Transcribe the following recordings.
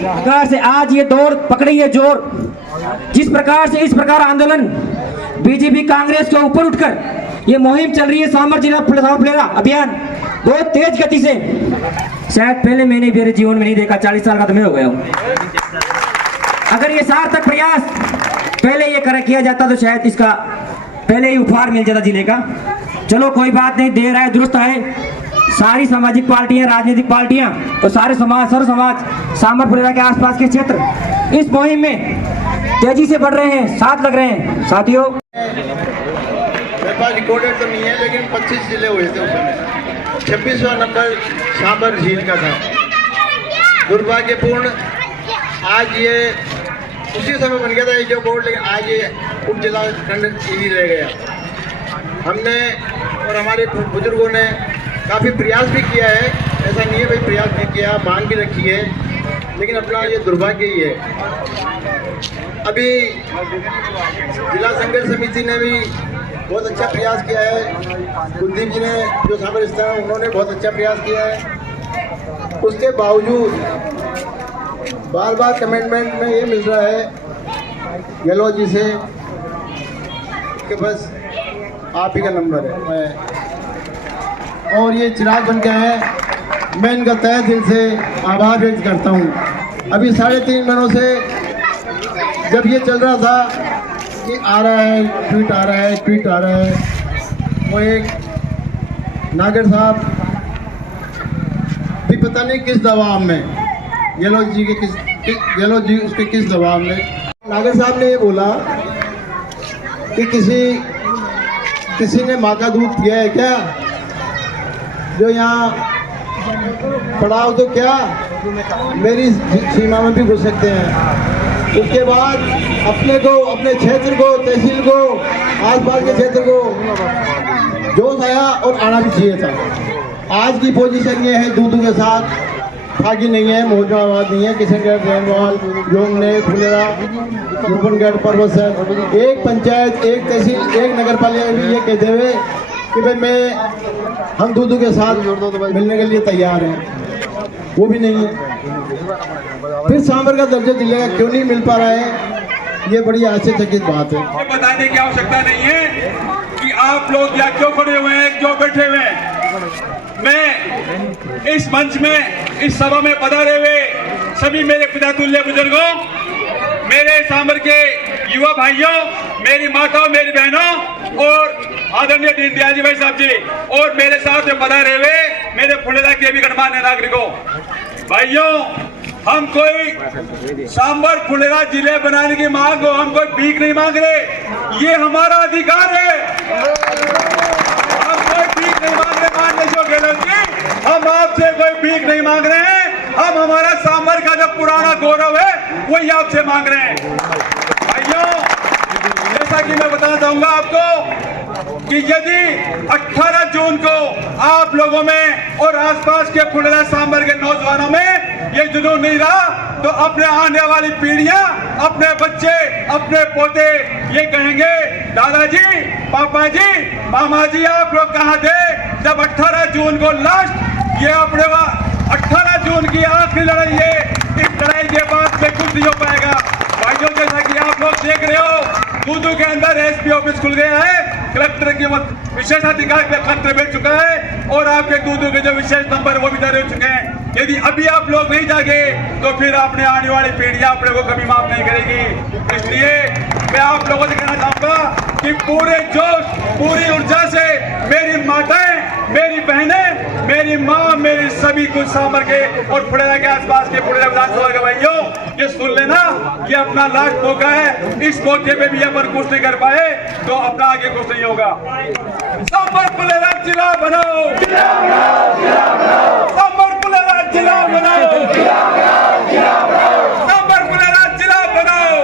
प्रकार से आज ये दौर पकड़ी है जोर, जिस प्रकार से इस प्रकार आंदोलन बीजेपी कांग्रेस के ऊपर उठकर ये मुहिम चल रही है सांबर जिला फुलेरा अभियान बहुत तेज गति से, शायद पहले मैंने मेरे जीवन में नहीं देखा। 40 साल का तो मैं हो गया हूँ। अगर ये सार्थक प्रयास पहले ये किया जाता तो शायद इसका पहले ही उपहार मिल जाता जिले का। चलो कोई बात नहीं, देर आए दुरुस्त आए। सारी सामाजिक पार्टियां, राजनीतिक पार्टियां और सारे समाज, सर्व समाज सांबर फुलेरा के आसपास के क्षेत्र इस मुहिम में तेजी से बढ़ रहे हैं, साथ लग रहे हैं। साथियों, रिकॉर्डेड तो नहीं है, लेकिन 25 जिले हुए थे उसमें। 26वां नंबर सांबर झील का था। दुर्भाग्यपूर्ण आज ये उसी समय बन गया था ये जो बोर्ड, लेकिन आज ये उप जिला खंड यही रह गया। हमने और हमारे बुजुर्गों ने काफ़ी प्रयास भी किया है, ऐसा नहीं है भाई प्रयास नहीं किया, मांग भी रखी है, लेकिन अपना ये दुर्भाग्य ही है। अभी जिला संघर्ष समिति ने भी बहुत अच्छा प्रयास किया है, कुलदीप जी ने जो सांबर स्थित है उन्होंने बहुत अच्छा प्रयास किया है। उसके बावजूद बार बार कमेंटमेंट में ये मिल रहा है गहलोत जी से कि बस आप ही का नंबर है, और ये चिराग बन गया है। मैं इनका तहे दिल से आभार व्यक्त करता हूँ। अभी 3.5 महीनों से जब ये चल रहा था कि आ रहा है ट्वीट, आ रहा है ट्वीट, आ रहा है, वो एक नागर साहब भी पता नहीं किस दबाव में, गहलोत जी के गहलोत जी उसके किस दबाव में, नागर साहब ने ये बोला कि किसी ने माँ का दूध पिया है क्या, जो यहाँ पड़ाव तो क्या मेरी सीमा में भी घुस सकते हैं। उसके बाद अपने को, अपने क्षेत्र को, तहसील को, आसपास के क्षेत्र को जोश आया और आना भी चाहिए था। आज की पोजीशन ये है दूधू के साथ, फागी नहीं है, मोहजाबाद नहीं है, किशनगढ़, रेनवाल, जोंगने, फुलेरा, रूपनगढ़, परबतसर, एक पंचायत, एक तहसील, एक नगर पालिका भी ये कहते हुए कि भाई हम दूधू के साथ मिलने के लिए तैयार हैं, वो भी नहीं है। फिर सांबर का दर्जा जिले का क्यों नहीं मिल पा रहा है, ये बड़ी आश्चर्यचकित बात है। बताने की आवश्यकता नहीं है कि आप लोग या क्यों खड़े हुए हैं, क्यों बैठे हुए हैं। मैं इस मंच में, इस सभा में पधारे हुए सभी मेरे पिता तुल्य बुजुर्गों, मेरे सांबर के युवा भाइयों, मेरी माताओं, मेरी बहनों और आदरणीय दीनदयाल जी भाई साहब जी, और मेरे साथ में पधारे हुए मेरे फुलेरा के भी गणमान्य नागरिकों, भाइयों, हम कोई सांबर फुलेरा जिले बनाने की मांग हो, हम कोई भीख नहीं मांग रहे, ये हमारा अधिकार है। हम कोई भीख नहीं मांग रहे माननीय गहलोत जी, हम आपसे कोई भीख नहीं मांग रहे हैं, हम हमारा सांबर का जो पुराना गौरव है वही आपसे मांग रहे हैं। भाइयों, जैसा कि मैं बताना चाहूंगा आपको कि यदि 18 जून को आप लोगों में और आसपास के फुलेरा सांबर के नौजवानों में ये जुनून नहीं रहा, तो अपने आने वाली पीढ़ियां, अपने बच्चे, अपने पोते ये कहेंगे, दादाजी, पापा जी, मामा जी, आप लोग कहाँ थे जब 18 जून को लास्ट ये अपने 18 जून की आखिरी लड़ाई है, इस लड़ाई के बाद में कुछ नहीं हो पाएगा। भाइयों, जैसा कि आप लोग देख रहे हो, दूधू के अंदर एसपी ऑफिस खुल गया है, कलेक्टर की विशेष अधिकार पे कलेक्टर बैठ चुका है और आपके दूधू के जो विशेष नंबर वो भी जारी हो चुके हैं। यदि अभी आप लोग नहीं जागे तो फिर आपने आने वाली पीढ़ियां आप लोगों को कभी माफ नहीं करेगी। इसलिए मैं आप लोगों से कहना चाहूंगा कि पूरे जोश, पूरी ऊर्जा से मेरी माताएं, मेरी बहनें, मेरी माँ, मेरी सभी कुछ सांबर के और फुलेरा के आसपास के फुलेरा विधानसभा के भाइयों, ये सुन लेना, ये अपना लास्ट मौका है, इस मौके पे भी अपन कुछ नहीं कर पाए तो अपना आगे कुछ नहीं होगा। सांबर फुलेरा जिला बनाओ, सांबर फुलेरा जिला बनाओ, सांबर फुलेरा जिला बनाओ।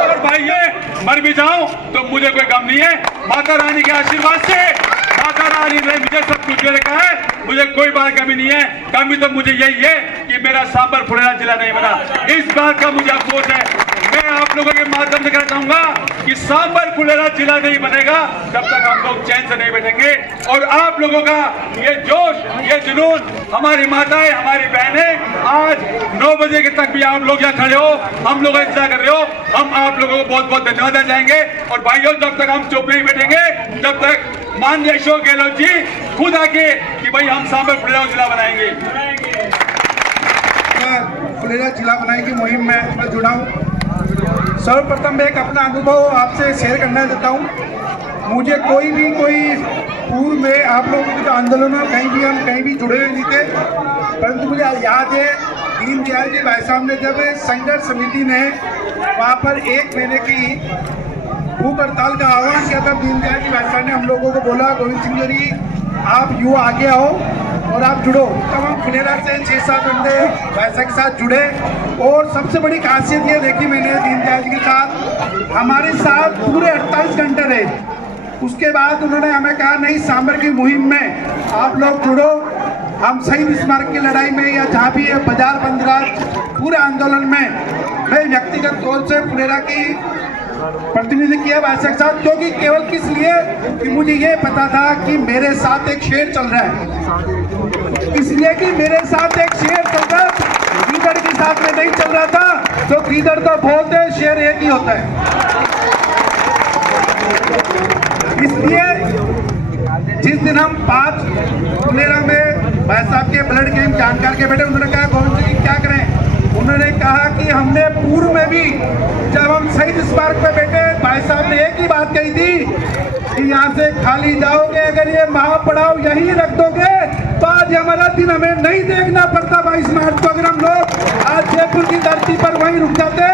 और भाई ये मर भी जाऊं तो मुझे कोई गम नहीं है, माता रानी के आशीर्वाद से, माता रानी ने मुझे सब कुछ दे रखा है, मुझे कोई बात कमी नहीं है। कमी तो मुझे यही है कि मेरा सांबर फुलेरा जिला नहीं बना, इस बात का मुझे अफसोस है। मैं आप लोगों के माध्यम से कहना चाहूंगा कि सांबर अगर फुलेरा जिला नहीं बनेगा तब तक हम लोग चैन से नहीं बैठेंगे। और आप लोगों का ये जोश, ये जुनून, हमारी माताएं, हमारी बहनें आज 9 बजे के तक भी आप लोग यहाँ खड़े हो, हम लोग इंतजार कर रहे हो, हम आप लोगों को बहुत बहुत धन्यवाद देना चाहेंगे। और भाइयों, जब तक हम चुप नहीं बैठेंगे तब तक माननीय अशोक गहलोत जी खुद आके कि भाई हम सांबर फुलेरा जिला बनाएंगे। फुलेरा जिला बनाने की मुहिम में मैं जुड़ा हूँ। सर्वप्रथम मैं एक अपना अनुभव आपसे शेयर करना चाहता हूँ। मुझे कोई पूर्व में आप लोगों के आंदोलन में कहीं भी जुड़े हुए नहीं थे, परंतु मुझे याद है दीनदयाल जी भाई साहब ने जब संघर्ष समिति ने वहाँ पर 1 महीने की भूख हड़ताल का आह्वान किया था, दीनदयाल जी भाई साहब ने हम लोगों को बोला, गोविंद सिंह जी आप युवा आगे आओ और आप जुड़ो। तब हम फुलेरा से 6-7 घंटे वैसा के साथ जुड़े और सबसे बड़ी खासियत ये देखी मैंने दीनदयाल जी के साथ, हमारे साथ पूरे 48 घंटे रहे। उसके बाद उन्होंने हमें कहा नहीं, सांबर की मुहिम में आप लोग जुड़ो, हम शहीद स्मारक की लड़ाई में या जहाँ भी बाजार बंद रहा पूरे आंदोलन में मैं व्यक्तिगत तौर से फुलेरा की प्रतिनिधि किया वैसे के साथ, क्योंकि केवल किस लिए कि मुझे ये पता था कि मेरे साथ एक शेर चल रहा है, इसलिए कि मेरे साथ एक शेर चल रहा है, गीदड़ के साथ में नहीं चल रहा था। तो गीदड़ तो बहुत है, शेर एक ही होता है। इसलिए जिस दिन हम 5 फुलेरा में भाई साहब के ब्लड कैंप जानकार के बैठे, उन्होंने कहा गोविंद जी क्या करें, उन्होंने कहा कि हमने पूर्व में भी जब हम शहीद स्मारक पे बैठे भाई साहब ने एक ही बात कही थी कि यहाँ से खाली जाओगे, अगर ये महापड़ाव यहीं रख दोगे तो आज हमारा दिन हमें नहीं देखना पड़ता 22 मार्च को। अगर हम लोग आज जयपुर की धरती पर वहीं रुक जाते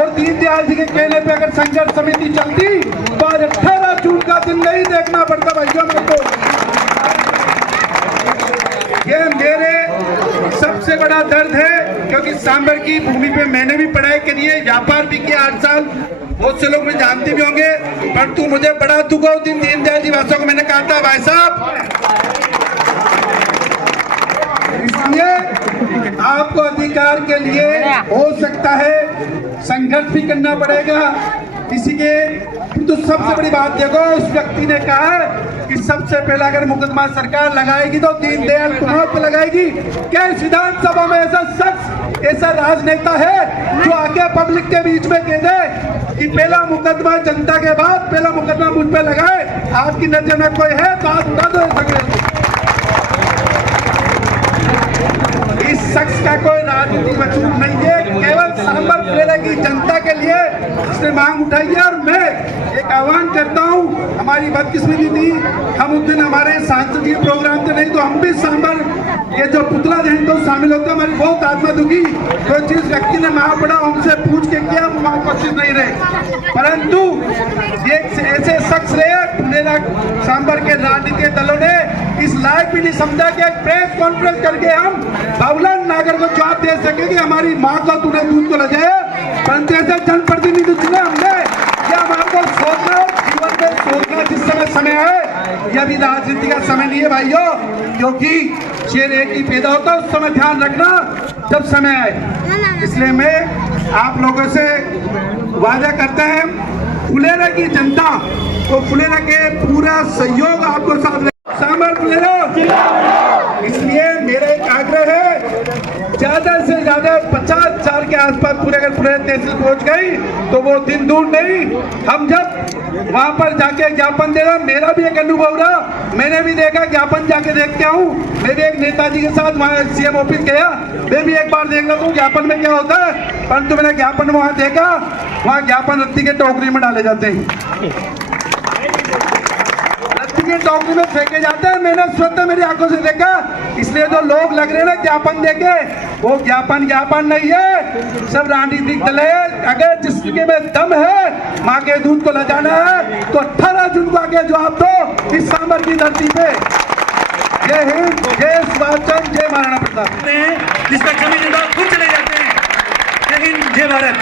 और दीनदयाल जी के कहने पे अगर संघर्ष समिति चलती तो आज 18 जून का दिन नहीं देखना पड़ता भाइयों को। ये मेरे सबसे बड़ा दर्द है, क्योंकि सांबर की भूमि पे मैंने भी पढ़ाई करी है, व्यापार भी किया 8 साल, बहुत से लोग मुझे जानते भी होंगे, परंतु मुझे बड़ा दुख हो दिन दीनदयाल जी भाषा को मैंने कहा था भाई साहब, इसलिए आपको अधिकार के लिए हो सकता है संघर्ष भी करना पड़ेगा किसी के। तो सबसे बड़ी बात देखो, उस व्यक्ति ने कहा कि सबसे पहले अगर मुकदमा सरकार लगाएगी तो दीनदयाल कुमार पे लगाएगी। क्या इस विधानसभा में ऐसा शख्स, ऐसा राजनेता है जो आके पब्लिक के बीच में कह दे कि पहला मुकदमा जनता के बाद पहला मुकदमा मुझ पे लगाए? आपकी नजर में कोई है तो आप बता दो। इस शख्स का कोई राजनीतिक वजूद नहीं है, केवल सांबर फुलेरा की जनता के लिए इसने मांग उठाई है। और मैं एक आह्वान करता हूँ, हमारी बदकिस्मती थी, हम उस दिन हमारे सांसदीय प्रोग्राम थे, नहीं तो हम भी सांबर ये जो पुतला दहन तो शामिल होते, हमारी बहुत आत्मा दुखी। तो जिस व्यक्ति ने महापड़ा हमसे पूछ के किया वो वहाँ उपस्थित नहीं रहे, परंतु एक ऐसे शख्स रहे फुलेरा सांबर के राजनीतिक दलों ने इस लायक भी नहीं समझा कि एक प्रेस कॉन्फ्रेंस करके हम बाबूलाल नागर को जवाब दे सके कि हमारी माँ को तूने दूध को ले जाए। परंतु ऐसे जनप्रतिनिधि चुने हमने, क्या हमारे सोचना जीवन में सोचना जिस समय है, यह भी राजनीति का समय नहीं है भाइयों, क्योंकि शेर एक ही पैदा होता है, उस समय ध्यान रखना जब समय आए। इसलिए मैं आप लोगों से वादा करते हैं, फुलेरा की जनता को फुलेरा के पूरा सहयोग आपको साथ सांबर फुलेरा। इसलिए मेरा एक आग्रह है, ज्यादा से ज्यादा 50,000 के आसपास पूरे अगर फुलेरा तहसील पहुंच गई तो वो दिन दूर नहीं। हम जब वहां पर जाके ज्ञापन दे रहा, मेरा भी एक अनुभव रहा, मैंने भी देखा, ज्ञापन जाके देख के आऊँ। मैं भी एक नेताजी के साथ वहाँ सीएम ऑफिस गया, मैं भी एक बार देख रहा हूँ ज्ञापन में क्या होता है, परंतु मैंने ज्ञापन वहाँ देखा, वहाँ ज्ञापन रत्ती के टोकरी में डाले जाते हैं, के टोकरी में फेंके जाते हैं। मैंने स्वतः मेरी आंखों से देखा। इसलिए जो लोग लग रहे हैं ना ज्ञापन देके, वो ज्ञापन नहीं है, सब राजनीतिक दल है। अगर जिसके में दम है माँ के दूध को ले जाना है तो 18 जून को आगे जवाब दो इस सांबर की धरती पे। जय हिंद, जय सुभाष चंद्र, जय महाराणा प्रताप। जिसका जमीन खुद चले जाते हैं। जय हिंद, जय भारत।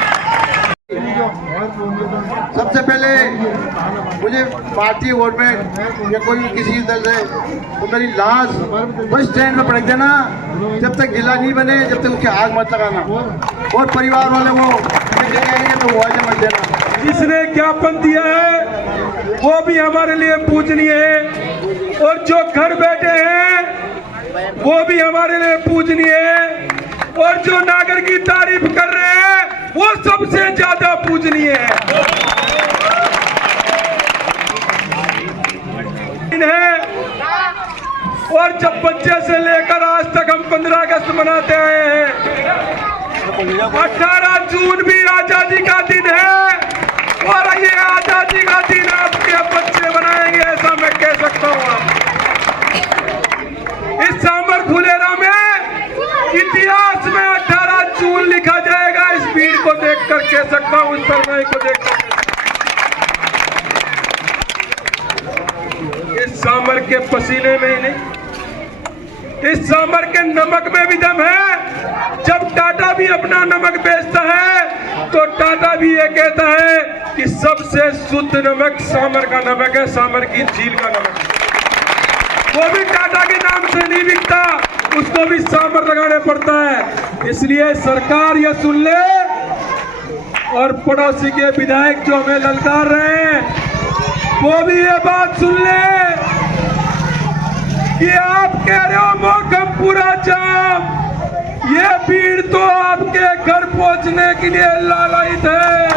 सबसे पहले मुझे पार्टी गवर्नमेंट या कोई किसी दल से तो मेरी लाश बस स्टैंड में पटक देना, जब तक गिला नहीं बने जब तक उसके आग मत लगाना, और परिवार वाले वो तो वो मत देना। जिसने ज्ञापन दिया है वो भी हमारे लिए पूजनीय है, और जो घर बैठे हैं वो भी हमारे लिए पूजनीय है, और जो नागर की तारीफ कर रहे हैं वो सबसे ज्यादा पूजनीय है। और जब बच्चे से लेकर आज तक हम 15 अगस्त मनाते आए हैं, 18 जून भी आजादी का दिन है, और ये आजादी का दिन आपके बच्चे मनाएंगे, ऐसा मैं कह सकता हूँ। इस सांबर फुलेरा में इतिहास में 18 जून लिखा जाएगा। इस भीड़ को देखकर कह सकता हूँ, इस सरमाई को देखकर। इस सांबर के पसीने में ही नहीं, इस सांबर के नमक में भी दम है। जब टाटा भी अपना नमक बेचता है तो टाटा भी ये कहता है कि सबसे शुद्ध नमक सांबर का नमक है, सांबर की झील का नमक। वो भी टाटा के नाम से नहीं बिकता, उसको भी सांबर लगाने पड़ता है। इसलिए सरकार ये सुन ले, और पड़ोसी के विधायक जो हमें ललकार रहे हैं वो भी ये बात सुन ले कि आप कह रहे हो मौसम पूरा जाम, ये भीड़ तो आपके घर पहुंचने के लिए लालायित है।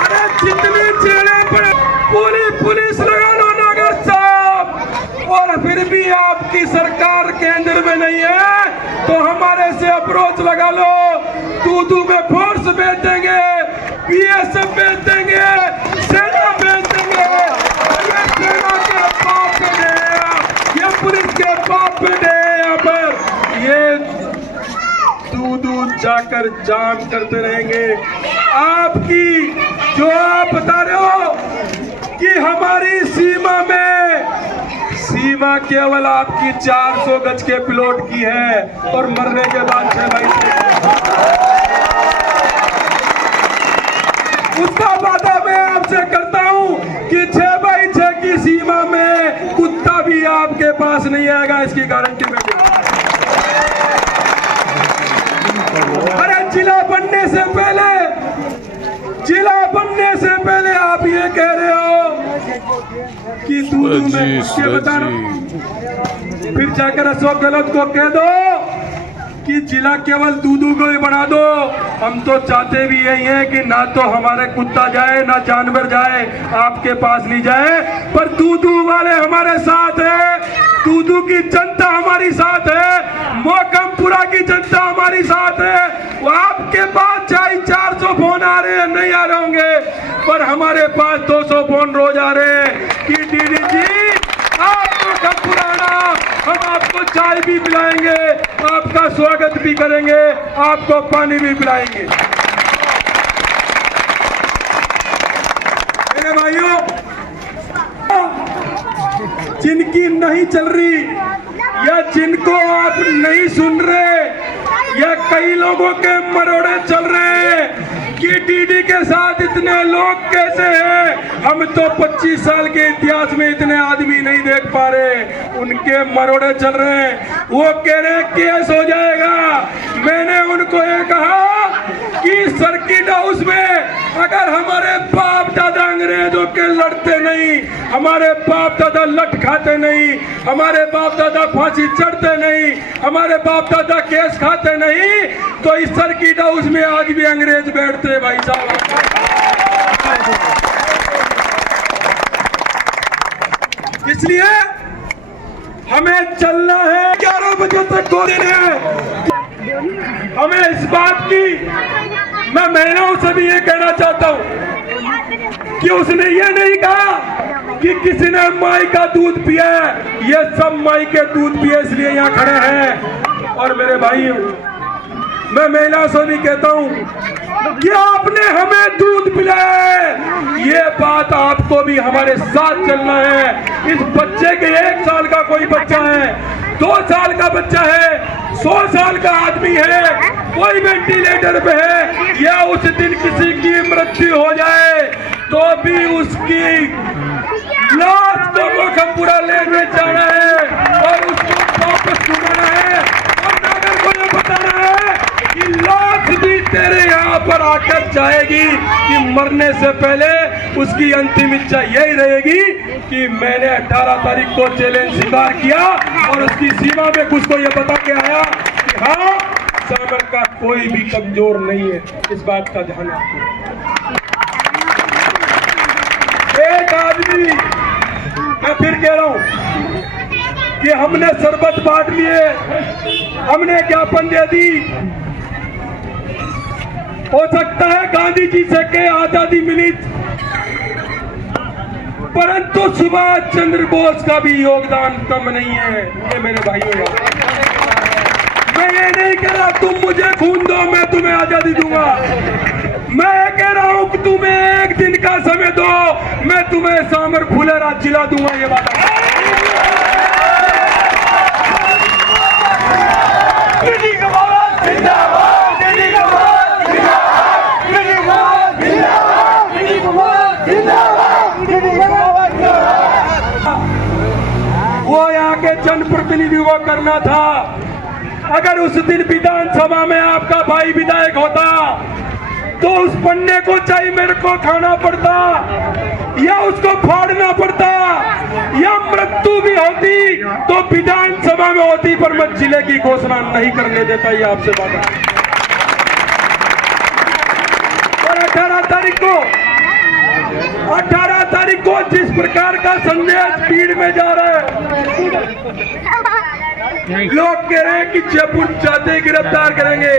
अरे जितनी जेलें पड़े पूरी पुलिस लगा लो नगर साहब, और फिर भी आपकी सरकार केंद्र में नहीं है तो हमारे से अप्रोच लगा लो। दूदू में फोर्स भेज देंगे, बीएसएफ भेज देंगे, सेना भेज देंगे। ये सेना के बाप बेटे हैं, ये पुलिस के बाप बेटे हैं। यहाँ पर ये दूदू जाकर जाम करते रहेंगे। आपकी जो आप बता रहे हो कि हमारी सीमा केवल आपकी 400 गज के प्लॉट की है, और मरने के बाद 6 बाई 6 उसका वादा मैं आपसे करता हूं कि 6 बाई 6 की सीमा में कुत्ता भी आपके पास नहीं आएगा, इसकी गारंटी मैं दूं। अरे जिला बनने से पहले आप ये कह रहे हो कि दूदू में उसके बताना, फिर जाकर अशोक गहलोत को कह दो कि जिला केवल दूदू को ही बना दो। हम तो चाहते भी यही है कि ना तो हमारे कुत्ता जाए ना जानवर जाए, आपके पास नहीं जाए, पर दूदू वाले हमारे साथ है, दूदू की जनता हमारी साथ है, मोकमपुरा की जनता हमारी साथ है। वो आपके पास चाहे 400 फोन आ रहे हैं, नहीं आ रहे होंगे, पर हमारे पास 200 फोन रोज आ रहे हैं कि डीडी जी आपको पुराना, हम आपको चाय भी पिलाएंगे, आपका स्वागत भी करेंगे, आपको पानी भी पिलाएंगे। मेरे भाइयों, जिनकी नहीं चल रही या जिनको आप नहीं सुन रहे, या कई लोगों के मरोड़े चल रहे हैं कि डीडी के साथ इतने लोग कैसे हैं। हम तो 25 साल के इतिहास में इतने आदमी नहीं देख पा रहे, उनके मरोड़े चल रहे हैं। वो कह रहे हैं केस हो जाएगा। मैंने उनको ये कहा कि सर्किट हाउस में अगर हमारे बाप दादा अंग्रेजों के लड़ते नहीं, हमारे बाप दादा लट खाते नहीं, हमारे बाप दादा फांसी चढ़ते नहीं, हमारे बाप दादा केस खाते नहीं, तो इस सर्किट हाउस में आज भी अंग्रेज बैठते भाई साहब। इसलिए हमें चलना है, 11 बजे तक 2 दिन है। हमें इस बात की, मैं महिलाओं से भी ये कहना चाहता हूं कि उसने ये नहीं कहा कि किसी ने माई का दूध पिया है, ये सब माई के दूध पिए इसलिए यहाँ खड़े हैं। और मेरे भाई, मैं महिला से भी कहता हूं कि आपने हमें दूध पिलाया है, ये बात आपको भी हमारे साथ चलना है। इस बच्चे के 1 साल का कोई बच्चा है, 2 साल का बच्चा है, 100 साल का आदमी है, कोई वेंटिलेटर पे है, या उस दिन किसी की मृत्यु हो जाए तो भी उसकी लाश को मोकमपुरा लेने जाना है और उसको वापस घुमाना है, और नागर को ये बताना है कि लाश ताकत चाहेगी कि मरने से पहले उसकी अंतिम इच्छा यही रहेगी कि मैंने 18 तारीख को चैलेंज स्वीकार किया और उसकी सीमा में कुछ को ये बता के आया कि हाँ, सामर का कोई भी कमजोर नहीं है। इस बात का ध्यान रखिए। एक आदमी, मैं फिर कह रहा हूं कि हमने शरबत बांट लिए, हमने ज्ञापन दे दी, हो सकता है गांधी जी से के आजादी मिली, परंतु सुभाष चंद्र बोस का भी योगदान कम नहीं है। ये मेरे भाइयों, मैं ये नहीं कह रहा तुम मुझे खून दो मैं तुम्हें आजादी दूंगा, मैं कह रहा हूं कि तुम्हें एक दिन का समय दो, मैं तुम्हें सामर फुलेरा जिला दूंगा। ये बात वो यहाँ के जनप्रतिनिधियों को करना था। अगर उस दिन विधानसभा में आपका भाई विधायक होता तो उस पन्ने को चाहे मेरे को खाना पड़ता या उसको फाड़ना पड़ता या मृत्यु भी होती तो विधानसभा में होती, पर मैं जिले की घोषणा नहीं करने देता। ये आपसे बात है। और 18 तारीख को जिस प्रकार का संदेश भीड़ में जा रहा है, लोग कह रहे हैं कि जयपुर जाते ही गिरफ्तार करेंगे।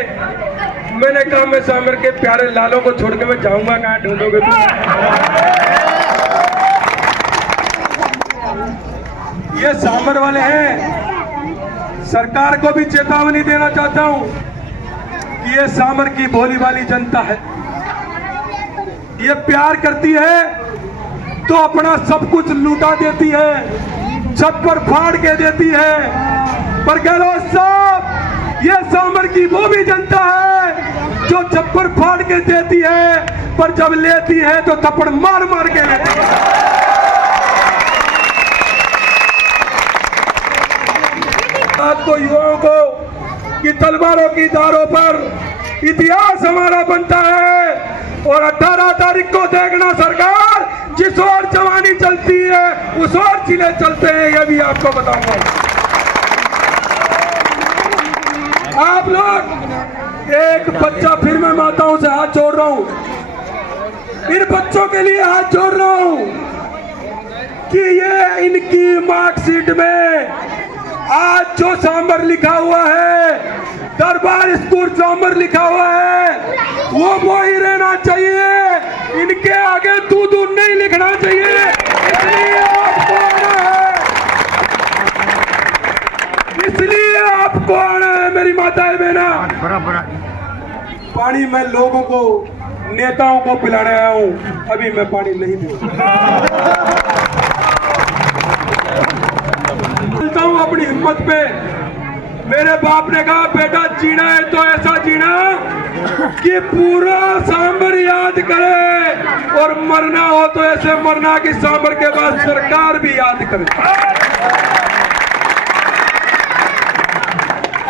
मैंने कहा मैं सामर के प्यारे लालों को छोड़ के मैं जाऊंगा कहाँ, ढूंढोगे तुम? ये सामर वाले हैं। सरकार को भी चेतावनी देना चाहता हूं कि ये सामर की भोली भाली जनता है, ये प्यार करती है तो अपना सब कुछ लूटा देती है, छप्पर फाड़ के देती है। पर गहलोत साहब, ये सामर की वो भी जनता है जो छप्पर फाड़ के देती है, पर जब लेती है तो थप्पड़ मार मार के लेती है। आपको युवाओं को कि तलवारों की धारों पर इतिहास हमारा बनता है, और 18 तारीख को देखना सरकार, जिस ओर जवानी चलती है उस ओर जिले चलते हैं। यह भी आपको बताऊंगा। आप लोग, एक बच्चा, फिर मैं माताओं से हाथ जोड़ रहा हूं, इन बच्चों के लिए हाथ जोड़ रहा हूं कि ये इनकी मार्कशीट में आज जो सांबर लिखा हुआ है, दरबार स्कूल सांबर लिखा हुआ है, वो ही रहना चाहिए। इनके आगे दूध नहीं लिखना चाहिए। इसलिए आपको आना है मेरी माताएं बहना। पानी मैं लोगों को, नेताओं को पिलाने आया हूं, अभी मैं पानी नहीं बोलता हूं अपनी हिम्मत पे। मेरे बाप ने कहा बेटा जीना है तो ऐसा जीना कि पूरा सांबर याद करे, और मरना हो तो ऐसे मरना कि सांबर के बाद सरकार भी याद करे।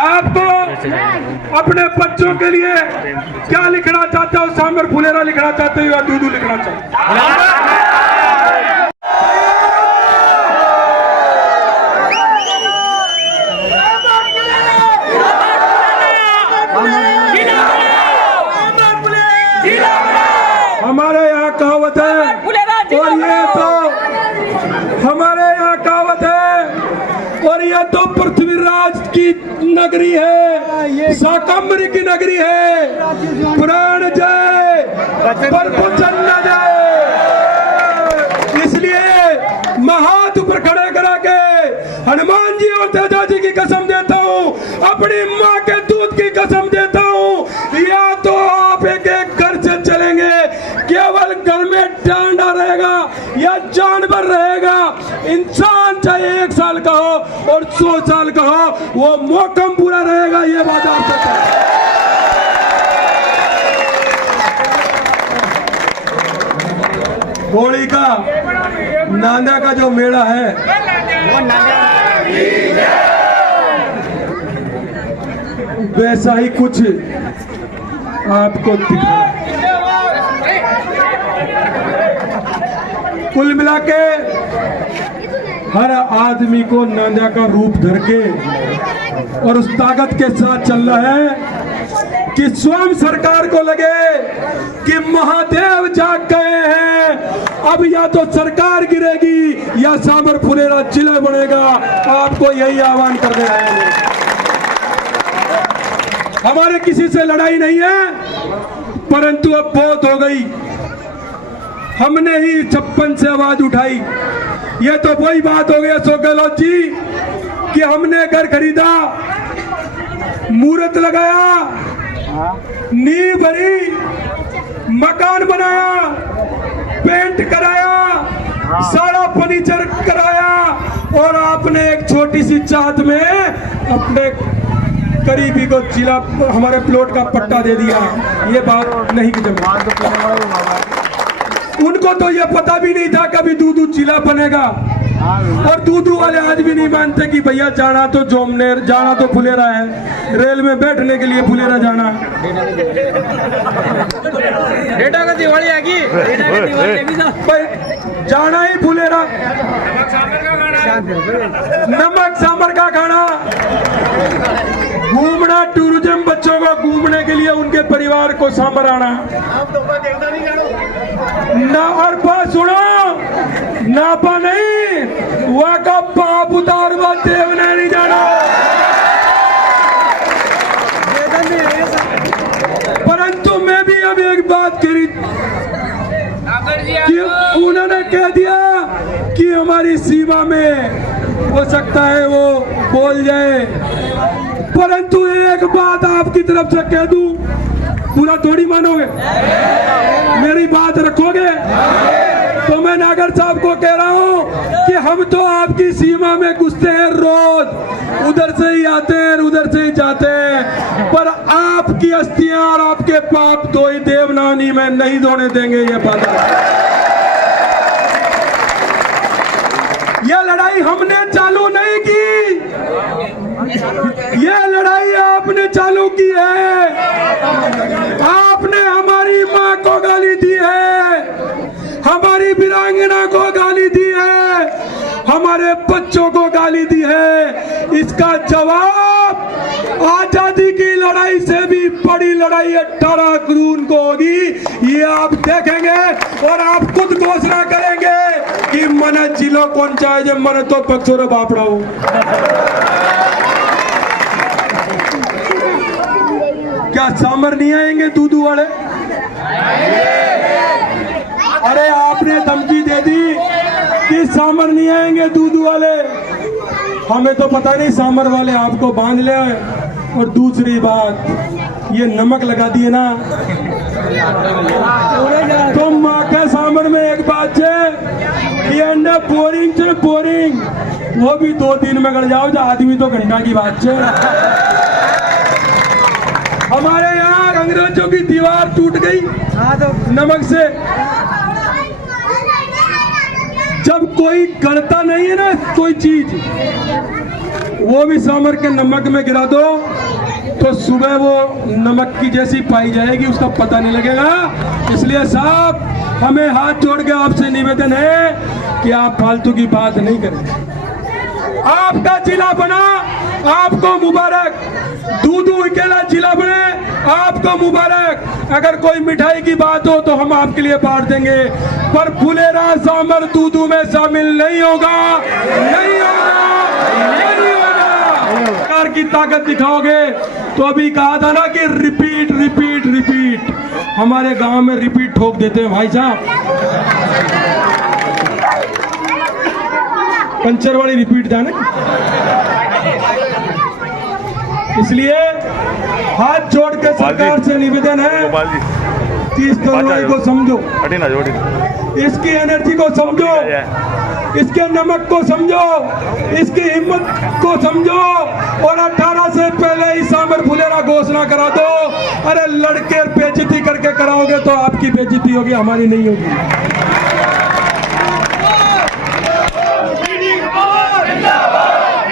आपको अपने बच्चों के लिए क्या लिखना चाहते हो? सांबर फुलेरा लिखना चाहते हो या दूधू लिखना चाहते हो? हमारे यहाँ कहावत है, और ये तो हमारे यहाँ कहावत है, और ये तो पृथ्वीराज की नगरी है, शाकंभरी की नगरी है। प्राण जय, प्रभुचन जय। इसलिए मैं हाथ ऊपर खड़े करा के हनुमान जी और तेजा जी की कसम देता हूँ, अपनी माँ के दूध की कसम देता हूँ, या तो आप एक एक घर से चलेंगे, केवल घर में डांडा रहेगा या जानवर रहेगा। इंसान चाहे 1 साल का हो और 100 साल का हो, वो मौकम पूरा रहेगा। ये बात आप सकते हैं। होली का नांदा का जो मेला है, वैसा ही कुछ आपको दिखा। कुल मिला के हर आदमी को नांदा का रूप धर के और उस ताकत के साथ चल रहा है कि स्वयं सरकार को लगे कि महादेव जाग गए हैं। अब या तो सरकार गिरेगी या सामर फुलेरा जिला बनेगा। आपको यही आह्वान कर रहे हैं। हमारे किसी से लड़ाई नहीं है, परंतु अब बहुत हो गई। हमने ही 56 से आवाज उठाई। ये तो वही बात हो गई अशोक गहलोत जी कि हमने घर खरीदा, मुहूर्त लगाया, नींव भरी, मकान बनाया, पेंट कराया, सारा फर्नीचर कराया और आपने एक छोटी सी चाहत में अपने करीबी को जिला हमारे प्लॉट का पट्टा दे दिया। ये बात नहीं की जमीन। उनको तो ये पता भी नहीं था कभी दूधू जिला बनेगा। और दूधू वाले आज भी नहीं मानते कि भैया जाना तो जोमनेर, जाना तो फुलेरा है। रेल में बैठने के लिए फुलेरा जाना। डेटा का दिवाली आएगी, जाना ही फुलेरा। नमक सांबर का खाना, घूमना, टूरिज्म, बच्चों को घूमने के लिए उनके परिवार को सांबर आना ना। और बात सुनो, नापा नहीं, वह का पाप उतार देवने नहीं जाना। परंतु मैं भी अब एक बात करी कि उन्होंने कह दिया कि हमारी सीमा में हो सकता है वो बोल जाए, परंतु एक बात आपकी तरफ से कह दूं, पूरा थोड़ी मानोगे, मेरी बात रखोगे? तो मैं नागर साहब को कह रहा हूं कि हम तो आपकी सीमा में घुसते हैं रोज, उधर से ही आते हैं उधर से ही जाते हैं, पर आपकी अस्थियां और आपके पाप दो ही देवनानी में नहीं धोने देंगे। ये बात, यह लड़ाई हमने चालू नहीं की, यह लड़ाई आपने चालू की है। आपने हमारी माँ को गाली दी है, हमारी वीरांगना को गाली दी है, हमारे बच्चों को गाली दी है। इसका जवाब आजादी की लड़ाई से भी बड़ी लड़ाई 18 जून को होगी। ये आप देखेंगे और आप खुद घोषणा करेंगे कि मन जिलो कौन चाहे, मन तो पक्षों बापड़ा हो। क्या सामर नहीं आएंगे दूधू वाले? अरे आपने धमकी दे दी कि सामर नहीं आएंगे दूधू वाले, हमें तो पता नहीं सामर वाले आपको बांध ले। और दूसरी बात, ये नमक लगा दिए ना, तो माँ के सामर में एक बात है कि अंडा बोरिंग से बोरिंग, वो भी 2-3 में गड़ जाओ, जो आदमी तो घंटा की बात है। हमारे यहाँ अंग्रेजों की दीवार टूट गई नमक से। जब कोई गढ़ता नहीं है ना कोई चीज, वो भी सामर के नमक में गिरा दो तो सुबह वो नमक की जैसी पाई जाएगी, उसका पता नहीं लगेगा। इसलिए साहब, हमें हाथ जोड़ के आपसे निवेदन है कि आप फालतू की बात नहीं करें। आपका जिला बना, आपको मुबारक। दूधू अकेला जिला बने, आपको मुबारक। अगर कोई मिठाई की बात हो तो हम आपके लिए बांट देंगे, पर फुलेरा सामर दूधू में शामिल नहीं होगा, नहीं होगा, नहीं होगा। सरकार की ताकत दिखाओगे तो अभी कहा था ना कि रिपीट रिपीट रिपीट, हमारे गांव में रिपीट ठोक देते हैं भाई साहब। पंचर वाली रिपीट था ना। इसलिए हाथ जोड़ के सरकार से निवेदन है कि इस तरुणाई को समझो, इसकी एनर्जी को समझो, इसके नमक को समझो, इसकी हिम्मत को समझो और 18 से पहले ही सामर फुलेरा घोषणा करा दो। अरे लड़के बेइज्जती करके कराओगे तो आपकी बेइज्जती होगी, हमारी नहीं होगी।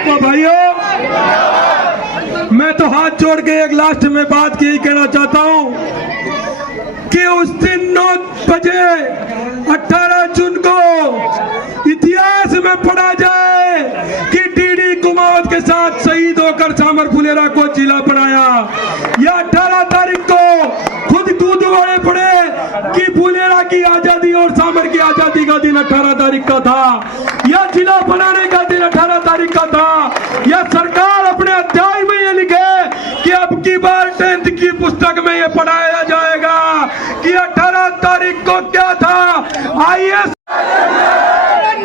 तो भाइयों, मैं तो हाथ जोड़ के एक लास्ट में बात यही कहना चाहता हूं कि उस दिन बजे 18 जून को इतिहास में पढ़ा जाए कि टीडी कुमावत के साथ शहीद होकर सामर फुलेरा को जिला बनाया। या 18 तारीख को खुद दूधवाड़े पड़े कि फुलेरा की आजादी और सामर की आजादी का दिन 18 तारीख का था, या जिला बनाने का दिन 18 तारीख का था, या सरकार अपने अध्याय में ये लिखे कि अब की बार 10th की पुस्तक में ये पढ़ाया जाएगा कि 18 तारीख को क्या था। आइए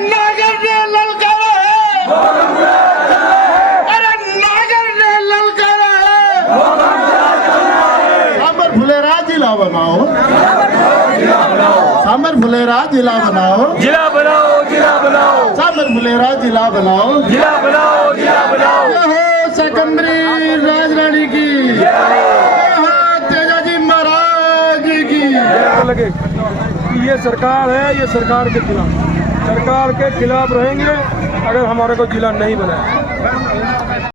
नागर ने ललकारा है, अरे नागर ने ललकारा है। सामर फुलेरा जिला बनाओ, सामर फुलेरा जिला बनाओ, जिला बनाओ, जिला बनाओ, सामर फुलेरा जिला बनाओ, जिला बनाओ, जिला बनाओ। जय हो सकंदरी राजरानी की, जय हो तेजाजी महाराज की। लगे कि ये सरकार है, ये सरकार के खिलाफ रहेंगे अगर हमारे को जिला नहीं बनाया।